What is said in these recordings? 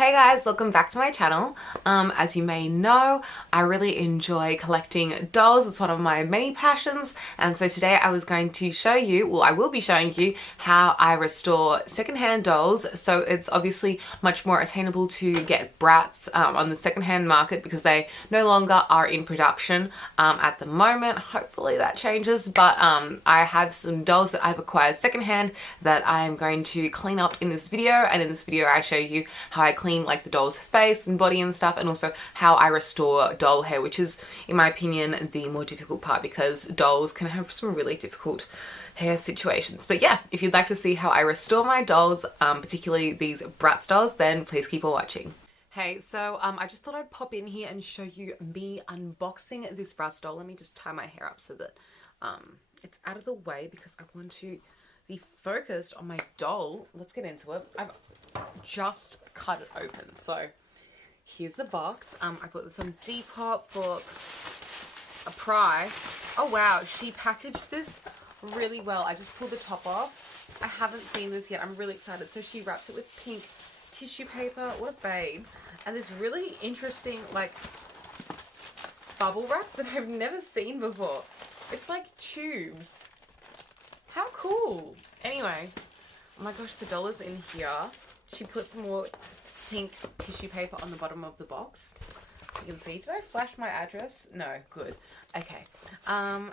Hey guys, welcome back to my channel. As you may know, I really enjoy collecting dolls. It's one of my many passions, and so today I was going to show you, well, I will be showing you how I restore secondhand dolls. So it's obviously much more attainable to get Bratz on the secondhand market because they no longer are in production at the moment. Hopefully that changes, but I have some dolls that I've acquired secondhand that I am going to clean up in this video, and in this video I show you how I clean like the doll's face and body and stuff, and also how I restore doll hair, which is, in my opinion, the more difficult part because dolls can have some really difficult hair situations. But yeah, if you'd like to see how I restore my dolls, particularly these Bratz dolls, then please keep on watching. Hey, so I just thought I'd pop in here and show you me unboxing this Bratz doll. Let me just tie my hair up so that it's out of the way because I want to be focused on my doll. Let's get into it. I've just cut it open. So here's the box. I bought this on Depop for a price. Oh wow, she packaged this really well. I just pulled the top off. I haven't seen this yet. I'm really excited. So she wrapped it with pink tissue paper. What a babe. And this really interesting like bubble wrap that I've never seen before. It's like tubes. How cool. Anyway, oh my gosh, the doll is in here. She put some more pink tissue paper on the bottom of the box. You can see. Did I flash my address? No, good. Okay. And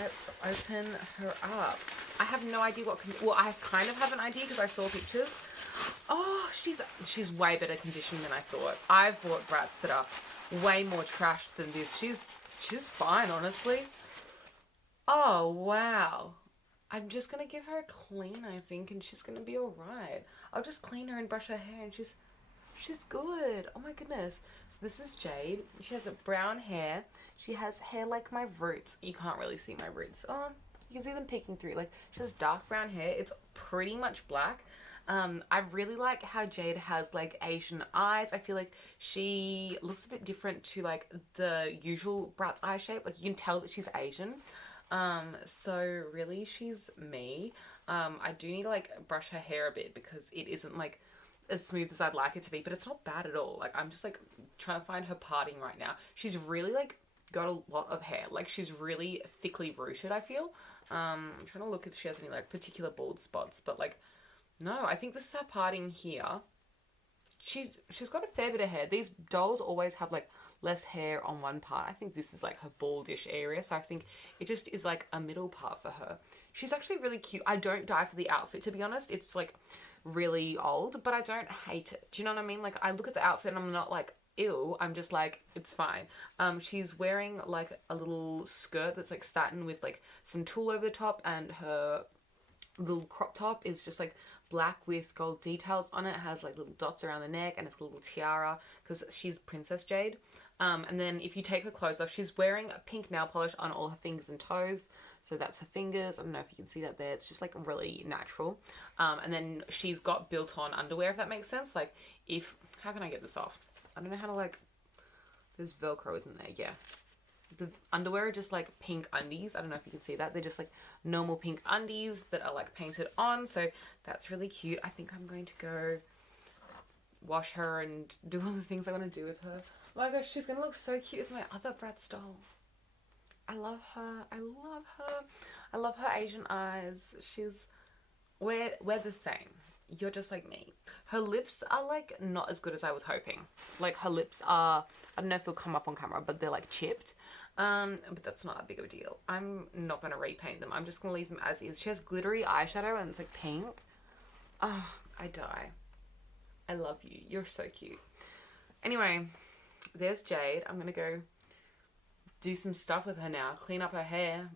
let's open her up. I have no idea what, well, I kind of have an idea because I saw pictures. Oh, she's way better conditioned than I thought. I've bought Bratz that are way more trashed than this. She's fine, honestly. Oh, wow. I'm just going to give her a clean, I think, and she's going to be alright. I'll just clean her and brush her hair, and she's good. Oh my goodness. So this is Jade. She has a brown hair. She has hair like my roots. You can't really see my roots. Oh, you can see them peeking through. Like, she has dark brown hair. It's pretty much black. I really like how Jade has like Asian eyes. I feel like she looks a bit different to like the usual Bratz eye shape. Like, you can tell that she's Asian. So really she's me. I do need to like brush her hair a bit because it isn't like as smooth as I'd like it to be, but it's not bad at all. Like, I'm just like trying to find her parting right now. She's really like got a lot of hair. Like, she's really thickly rooted, I feel. I'm trying to look if she has any like particular bald spots, but like, no, I think this is her parting here. She's got a fair bit of hair. These dolls always have like less hair on one part. I think this is like her baldish area, so I think it just is like a middle part for her. She's actually really cute. I don't die for the outfit, to be honest. It's like really old, but I don't hate it. Do you know what I mean? Like, I look at the outfit and I'm not like, ew. I'm just like, it's fine. She's wearing like a little skirt that's like satin with like some tulle over the top, and her little crop top is just like black with gold details on it. It has like little dots around the neck, and it's a little tiara because she's Princess Jade. And then if you take her clothes off, she's wearing a pink nail polish on all her fingers and toes. So that's her fingers. I don't know if you can see that there. It's just like really natural. And then she's got built-on underwear, if that makes sense. Like, how can I get this off? I don't know how to like, there's Velcro, isn't there? Yeah. The underwear are just like pink undies. I don't know if you can see that. They're just like normal pink undies that are like painted on. So that's really cute. I think I'm going to go wash her and do all the things I want to do with her. Oh my gosh, she's going to look so cute with my other Bratz doll. I love her. I love her. I love her Asian eyes. We're the same. You're just like me. Her lips are like not as good as I was hoping. Like, her lips are, I don't know if they'll come up on camera, but they're like chipped. But that's not that big of a deal. I'm not going to repaint them. I'm just going to leave them as is. She has glittery eyeshadow and it's like pink. Oh, I die. I love you. You're so cute. Anyway, there's Jade. I'm going to go do some stuff with her now. Clean up her hair,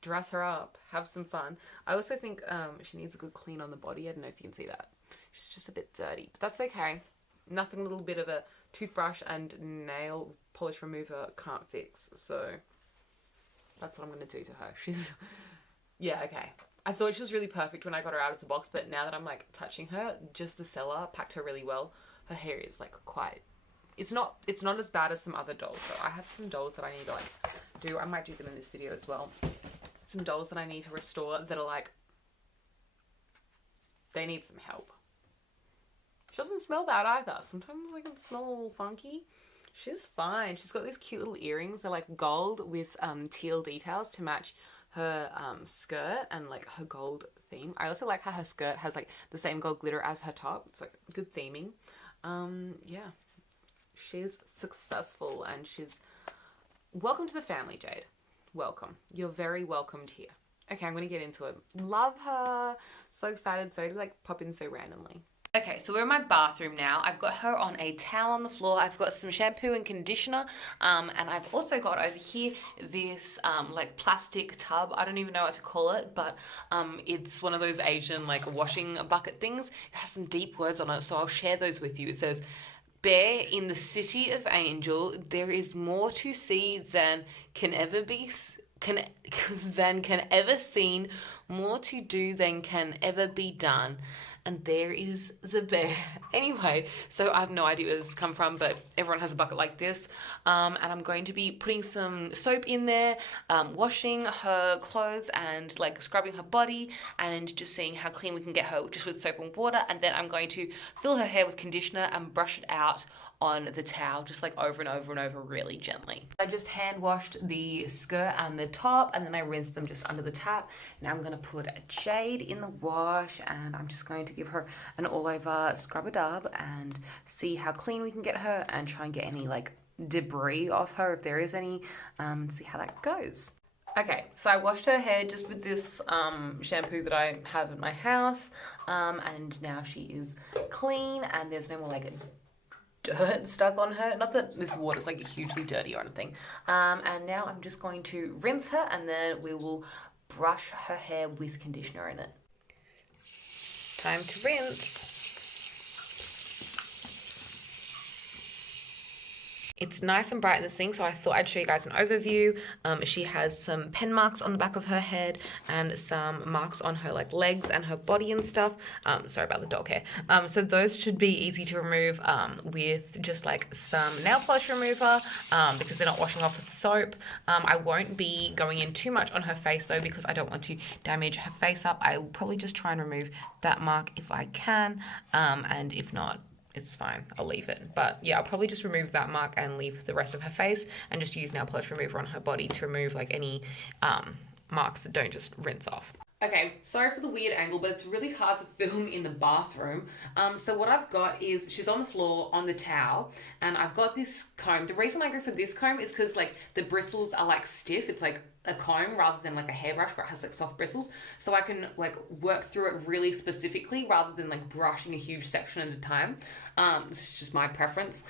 dress her up, have some fun. I also think she needs a good clean on the body. I don't know if you can see that. She's just a bit dirty, but that's okay. Nothing a little bit of a toothbrush and nail polish remover can't fix. So that's what I'm going to do to her. She's, yeah, okay. I thought she was really perfect when I got her out of the box, but now that I'm like touching her, just the seller packed her really well. Her hair is like quite, it's not as bad as some other dolls. So I have some dolls that I need to like do. I might do them in this video as well. Some dolls that I need to restore that are like, they need some help. She doesn't smell bad either. Sometimes I can smell a little funky. She's fine. She's got these cute little earrings. They're like gold with teal details to match her skirt and like her gold theme. I also like how her skirt has like the same gold glitter as her top. It's like good theming. Yeah, she's successful and she's welcome to the family, Jade. Welcome. You're very welcomed here. Okay, I'm gonna get into it. Love her. So excited. Sorry to like pop in so randomly. Okay, so we're in my bathroom now. I've got her on a towel on the floor. I've got some shampoo and conditioner, and I've also got over here this like plastic tub. I don't even know what to call it, but it's one of those Asian like washing bucket things. It has some deep words on it, so I'll share those with you. It says, "Bear in the city of Angel, there is more to see than can ever be can ever seen, more to do than can ever be done. And there is the bear." Anyway, so I have no idea where this has come from, but everyone has a bucket like this. And I'm going to be putting some soap in there, washing her clothes and like scrubbing her body and just seeing how clean we can get her just with soap and water. And then I'm going to fill her hair with conditioner and brush it out on the towel, just like over and over and over really gently. I just hand washed the skirt and the top, and then I rinsed them just under the tap. Now I'm gonna put Jade in the wash, and I'm just going to give her an all over scrub a dub and see how clean we can get her and try and get any like debris off her if there is any, and see how that goes. Okay, so I washed her hair just with this shampoo that I have in my house, and now she is clean and there's no more like dirt stuck on her. Not that this water's like hugely dirty or anything. And now I'm just going to rinse her and then we will brush her hair with conditioner in it. Time to rinse. It's nice and bright in the sink, so I thought I'd show you guys an overview. She has some pen marks on the back of her head and some marks on her like legs and her body and stuff. Sorry about the dog hair. So those should be easy to remove with just like some nail polish remover because they're not washing off with soap. I won't be going in too much on her face though because I don't want to damage her face up. I will probably just try and remove that mark if I can, and if not, it's fine, I'll leave it. But yeah, I'll probably just remove that mark and leave the rest of her face and just use nail polish remover on her body to remove like any marks that don't just rinse off. Okay, sorry for the weird angle, but it's really hard to film in the bathroom. So what I've got is she's on the floor on the towel, and I've got this comb. The reason I go for this comb is because like the bristles are like stiff. It's like a comb rather than like a hairbrush where it has like soft bristles, so I can like work through it really specifically rather than like brushing a huge section at a time. This is just my preference.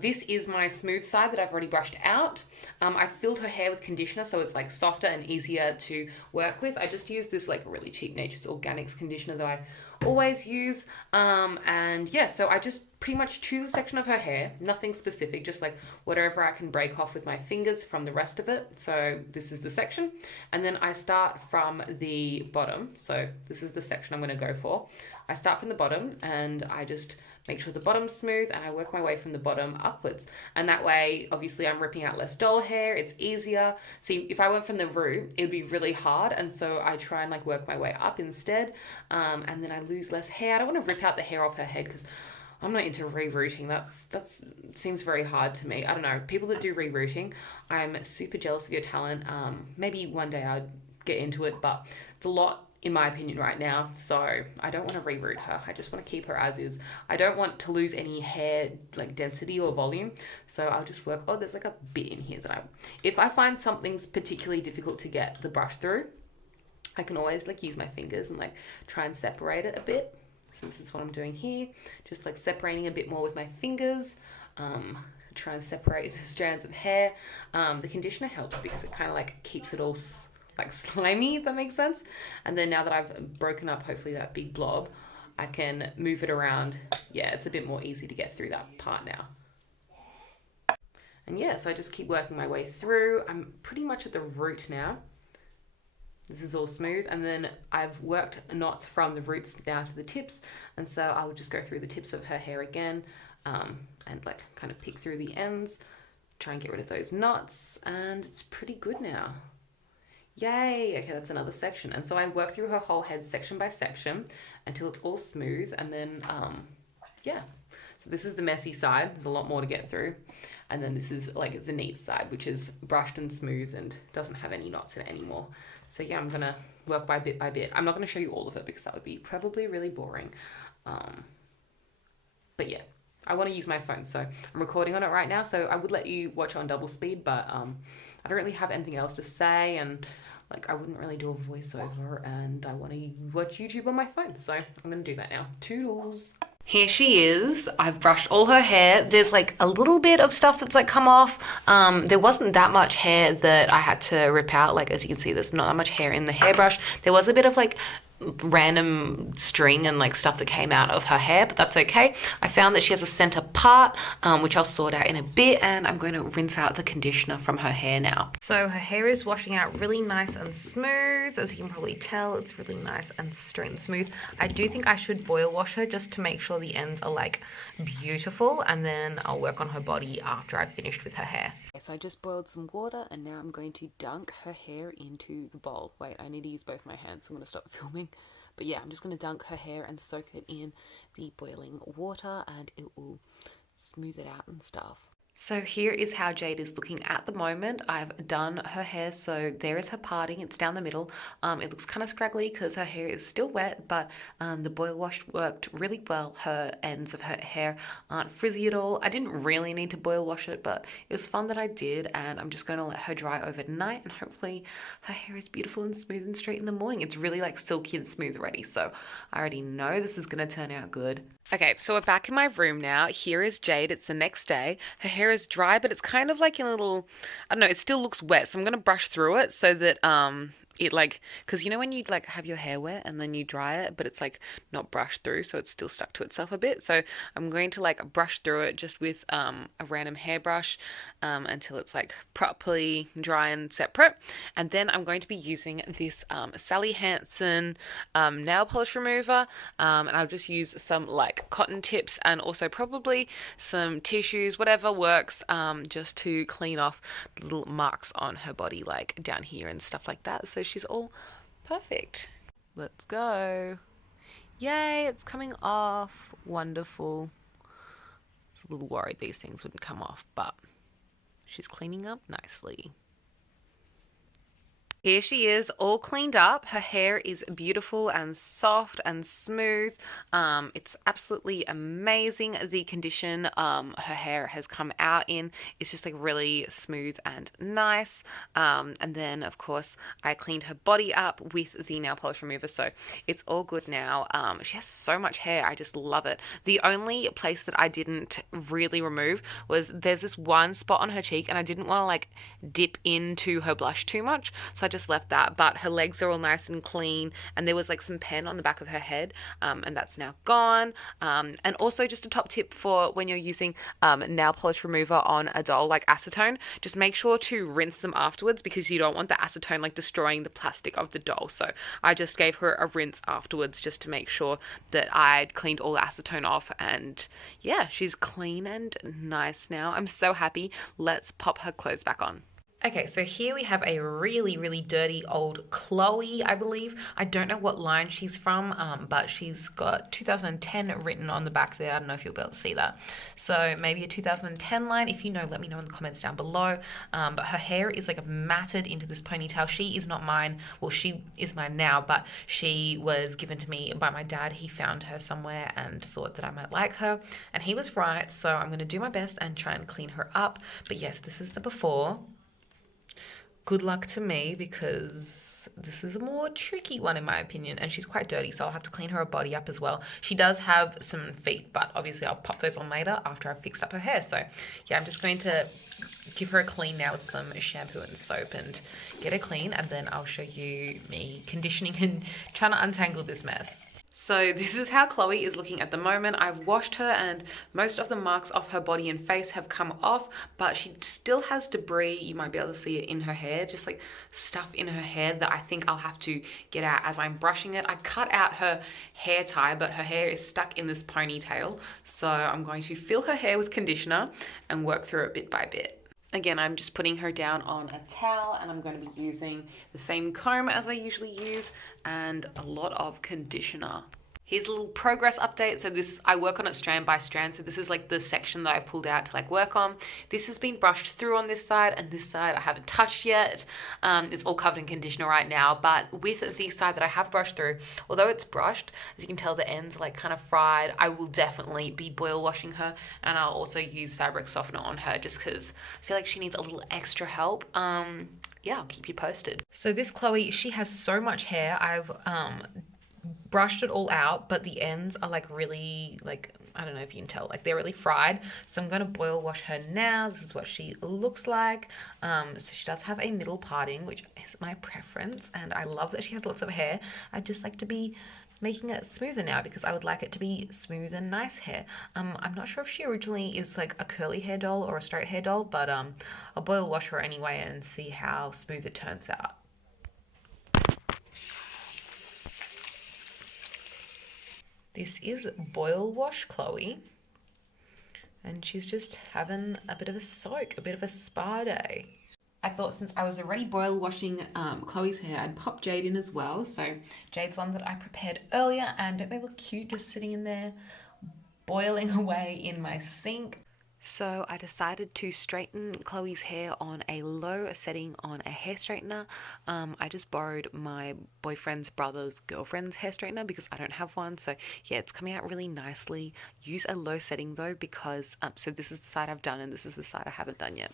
This is my smooth side that I've already brushed out. I filled her hair with conditioner so it's like softer and easier to work with. I just use this like really cheap Nature's Organics conditioner that I always use, and yeah, so I just pretty much choose a section of her hair, nothing specific, just like whatever I can break off with my fingers from the rest of it. So this is the section, and then I start from the bottom. So this is the section I'm going to go for. I start from the bottom and I just make sure the bottom's smooth and I work my way from the bottom upwards. And that way, obviously I'm ripping out less doll hair, it's easier. See, if I went from the root, it would be really hard. And so I try and like work my way up instead. And then I lose less hair. I don't want to rip out the hair off her head because I'm not into rerooting. That's seems very hard to me. I don't know. People that do rerooting, I'm super jealous of your talent. Maybe one day I'd get into it, but it's a lot in my opinion right now, so I don't want to reroot her. I just want to keep her as is. I don't want to lose any hair like density or volume, so I'll just work. Oh, there's like a bit in here that if I find something's particularly difficult to get the brush through, I can always like use my fingers and like try and separate it a bit. So this is what I'm doing here, just like separating a bit more with my fingers. Try and separate the strands of hair. The conditioner helps because it kind of like keeps it all like slimy, if that makes sense. And then now that I've broken up hopefully that big blob, I can move it around. Yeah, it's a bit more easy to get through that part now. And yeah, so I just keep working my way through. I'm pretty much at the root now. This is all smooth, and then I've worked knots from the roots down to the tips, and so I'll just go through the tips of her hair again, and like kind of pick through the ends, try and get rid of those knots, and it's pretty good now. Yay! Okay, that's another section. And so I work through her whole head section by section until it's all smooth, and then yeah. So this is the messy side. There's a lot more to get through. And then this is like the neat side, which is brushed and smooth and doesn't have any knots in it anymore. So yeah, I'm gonna work by bit. I'm not gonna show you all of it because that would be probably really boring. But yeah, I want to use my phone, so I'm recording on it right now. So I would let you watch on double speed, but I don't really have anything else to say, and like I wouldn't really do a voiceover, and I want to watch YouTube on my phone, so I'm gonna do that now. Toodles. Here she is. I've brushed all her hair. There's like a little bit of stuff that's like come off. There wasn't that much hair that I had to rip out. Like as you can see, there's not that much hair in the hairbrush. There was a bit of like random string and like stuff that came out of her hair, but that's okay. I found that she has a center part, which I'll sort out in a bit, and I'm going to rinse out the conditioner from her hair now. So her hair is washing out really nice and smooth. As you can probably tell, it's really nice and straight and smooth. I do think I should boil wash her just to make sure the ends are like beautiful, and then I'll work on her body after I've finished with her hair. Okay, so I just boiled some water, and now I'm going to dunk her hair into the bowl. Wait, I need to use both my hands, so I'm going to stop filming. But yeah, I'm just going to dunk her hair and soak it in the boiling water, and it will smooth it out and stuff. So here is how Jade is looking at the moment. I've done her hair, so there is her parting. It's down the middle. It looks kind of scraggly because her hair is still wet, but the boil wash worked really well. Her ends of her hair aren't frizzy at all. I didn't really need to boil wash it, but it was fun that I did, and I'm just going to let her dry overnight, and hopefully her hair is beautiful and smooth and straight in the morning. It's really like silky and smooth already, so I already know this is going to turn out good. Okay, so we're back in my room now. Here is Jade. It's the next day. Her hair is dry, but it's kind of like in a little, I don't know, it still looks wet. So I'm going to brush through it so that it like, because you know when you like have your hair wet and then you dry it, but it's like not brushed through, so it's still stuck to itself a bit. So I'm going to like brush through it just with a random hairbrush until it's like properly dry and separate. And then I'm going to be using this Sally Hansen nail polish remover, and I'll just use some like cotton tips and also probably some tissues, whatever works, just to clean off little marks on her body like down here and stuff like that. So she's all perfect. Let's go. Yay, it's coming off. Wonderful. I was a little worried these things wouldn't come off, but she's cleaning up nicely. Here she is, all cleaned up. Her hair is beautiful and soft and smooth. It's absolutely amazing. The condition her hair has come out in is just like really smooth and nice. And then, of course, I cleaned her body up with the nail polish remover, so it's all good now. She has so much hair. I just love it. The only place that I didn't really remove was there's this one spot on her cheek, and I didn't want to like dip into her blush too much, so I just left that. But her legs are all nice and clean, and there was like some pen on the back of her head, and that's now gone. And also just a top tip for when you're using nail polish remover on a doll like acetone, just make sure to rinse them afterwards because you don't want the acetone like destroying the plastic of the doll. So I just gave her a rinse afterwards just to make sure that I'd cleaned all the acetone off, and yeah, she's clean and nice now. I'm so happy. Let's pop her clothes back on. Okay, so here we have a really, really dirty old Chloe, I believe. I don't know what line she's from, but she's got 2010 written on the back there. I don't know if you'll be able to see that. So maybe a 2010 line. If you know, let me know in the comments down below. But her hair is like matted into this ponytail. She is not mine. Well, she is mine now, but she was given to me by my dad. He found her somewhere and thought that I might like her. And he was right, so I'm going to do my best and try and clean her up. But yes, this is the before. Good luck to me because this is a more tricky one in my opinion, and she's quite dirty, so I'll have to clean her body up as well. She does have some feet, but obviously I'll pop those on later after I've fixed up her hair. So yeah, I'm just going to give her a clean now with some shampoo and soap and get her clean, and then I'll show you me conditioning and trying to untangle this mess. So this is how Chloe is looking at the moment. I've washed her and most of the marks off her body and face have come off, but she still has debris. You might be able to see it in her hair, just like stuff in her hair that I think I'll have to get out as I'm brushing it. I cut out her hair tie, but her hair is stuck in this ponytail. So I'm going to fill her hair with conditioner and work through it bit by bit. Again, I'm just putting her down on a towel, and I'm going to be using the same comb as I usually use and a lot of conditioner. Here's a little progress update. So this, I work on it strand by strand. So this is like the section that I pulled out to like work on. This has been brushed through on this side, and this side I haven't touched yet. It's all covered in conditioner right now, but with the side that I have brushed through, although it's brushed, as you can tell, the ends are like kind of fried. I will definitely be boil washing her, and I'll also use fabric softener on her just because I feel like she needs a little extra help. Yeah, I'll keep you posted. So this Chloe, she has so much hair. I've brushed it all out, but the ends are like really, like, I don't know if you can tell, like they're really fried. So I'm going to boil wash her now. This is what she looks like. So she does have a middle parting, which is my preference, and I love that she has lots of hair. I just like to be making it smoother now because I would like it to be smooth and nice hair. I'm not sure if she originally is like a curly hair doll or a straight hair doll, but I'll boil wash her anyway and see how smooth it turns out. This is boil wash Chloe, and she's just having a bit of a soak, a bit of a spa day. I thought since I was already boil washing Chloe's hair, I'd pop Jade in as well. So Jade's one that I prepared earlier, and don't they look cute just sitting in there boiling away in my sink? So I decided to straighten Chloe's hair on a low setting on a hair straightener. I just borrowed my boyfriend's brother's girlfriend's hair straightener because I don't have one. So yeah, it's coming out really nicely. Use a low setting though because, so this is the side I've done and this is the side I haven't done yet.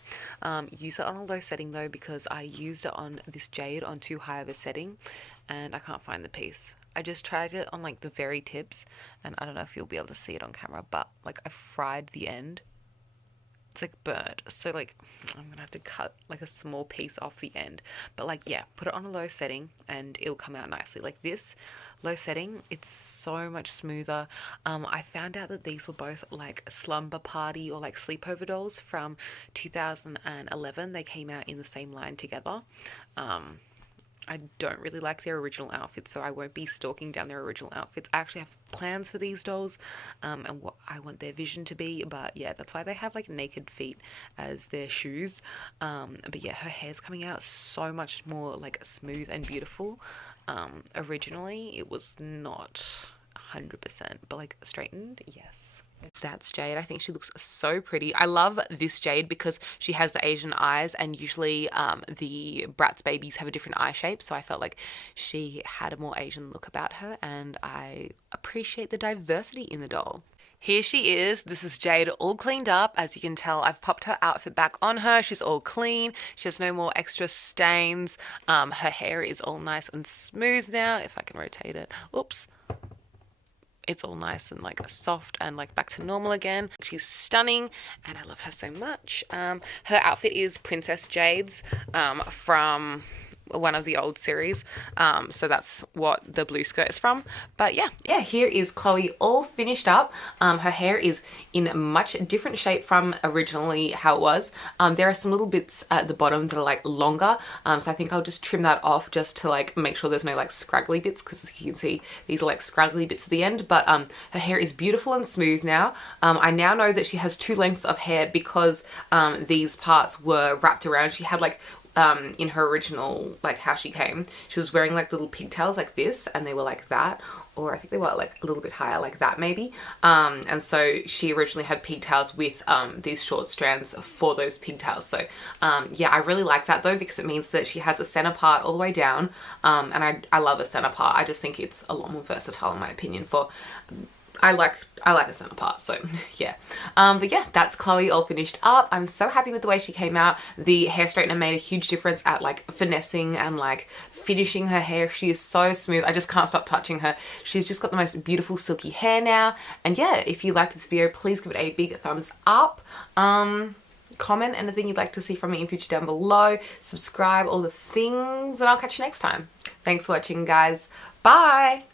Use it on a low setting though because I used it on this Jade on too high of a setting and I can't find the piece. I just tried it on like the very tips and I don't know if you'll be able to see it on camera, but like I fried the end. It's like burnt, so like I'm gonna have to cut like a small piece off the end, but like yeah, put it on a low setting and it'll come out nicely. Like this low setting, it's so much smoother. I found out that these were both like slumber party or like sleepover dolls from 2011. They came out in the same line together. I don't really like their original outfits, so I won't be stalking down their original outfits. I actually have plans for these dolls and what I want their vision to be, but yeah, that's why they have like naked feet as their shoes. But yeah, her hair's coming out so much more like smooth and beautiful. Originally, it was not 100%, but like straightened, yes. That's Jade. I think she looks so pretty. I love this Jade because she has the Asian eyes, and usually the Bratz babies have a different eye shape, so I felt like she had a more Asian look about her, and I appreciate the diversity in the doll. Here she is. This is Jade all cleaned up. As you can tell, I've popped her outfit back on her. She's all clean. She has no more extra stains. Her hair is all nice and smooth now, if I can rotate it. Oops. It's all nice and like soft and like back to normal again. She's stunning and I love her so much. Her outfit is Princess Jade's from one of the old series, so that's what the blue skirt is from. But yeah, here is Chloe all finished up. Her hair is in a much different shape from originally how it was. There are some little bits at the bottom that are like longer, so I think I'll just trim that off just to like make sure there's no like scraggly bits, because as you can see these are like scraggly bits at the end. But her hair is beautiful and smooth now. I now know that she has two lengths of hair because these parts were wrapped around. She had like in her original, like how she came, she was wearing like little pigtails like this, and they were like that, or I think they were like a little bit higher like that maybe, and so she originally had pigtails with these short strands for those pigtails. So yeah, I really like that though, because it means that she has a center part all the way down, and I love a center part. I just think it's a lot more versatile in my opinion for I like the center part, so yeah. But yeah, that's Chloe all finished up. I'm so happy with the way she came out. The hair straightener made a huge difference at like finessing and like finishing her hair. She is so smooth. I just can't stop touching her. She's just got the most beautiful silky hair now. And yeah, if you liked this video, please give it a big thumbs up. Comment anything you'd like to see from me in future down below. Subscribe, all the things, and I'll catch you next time. Thanks for watching, guys. Bye!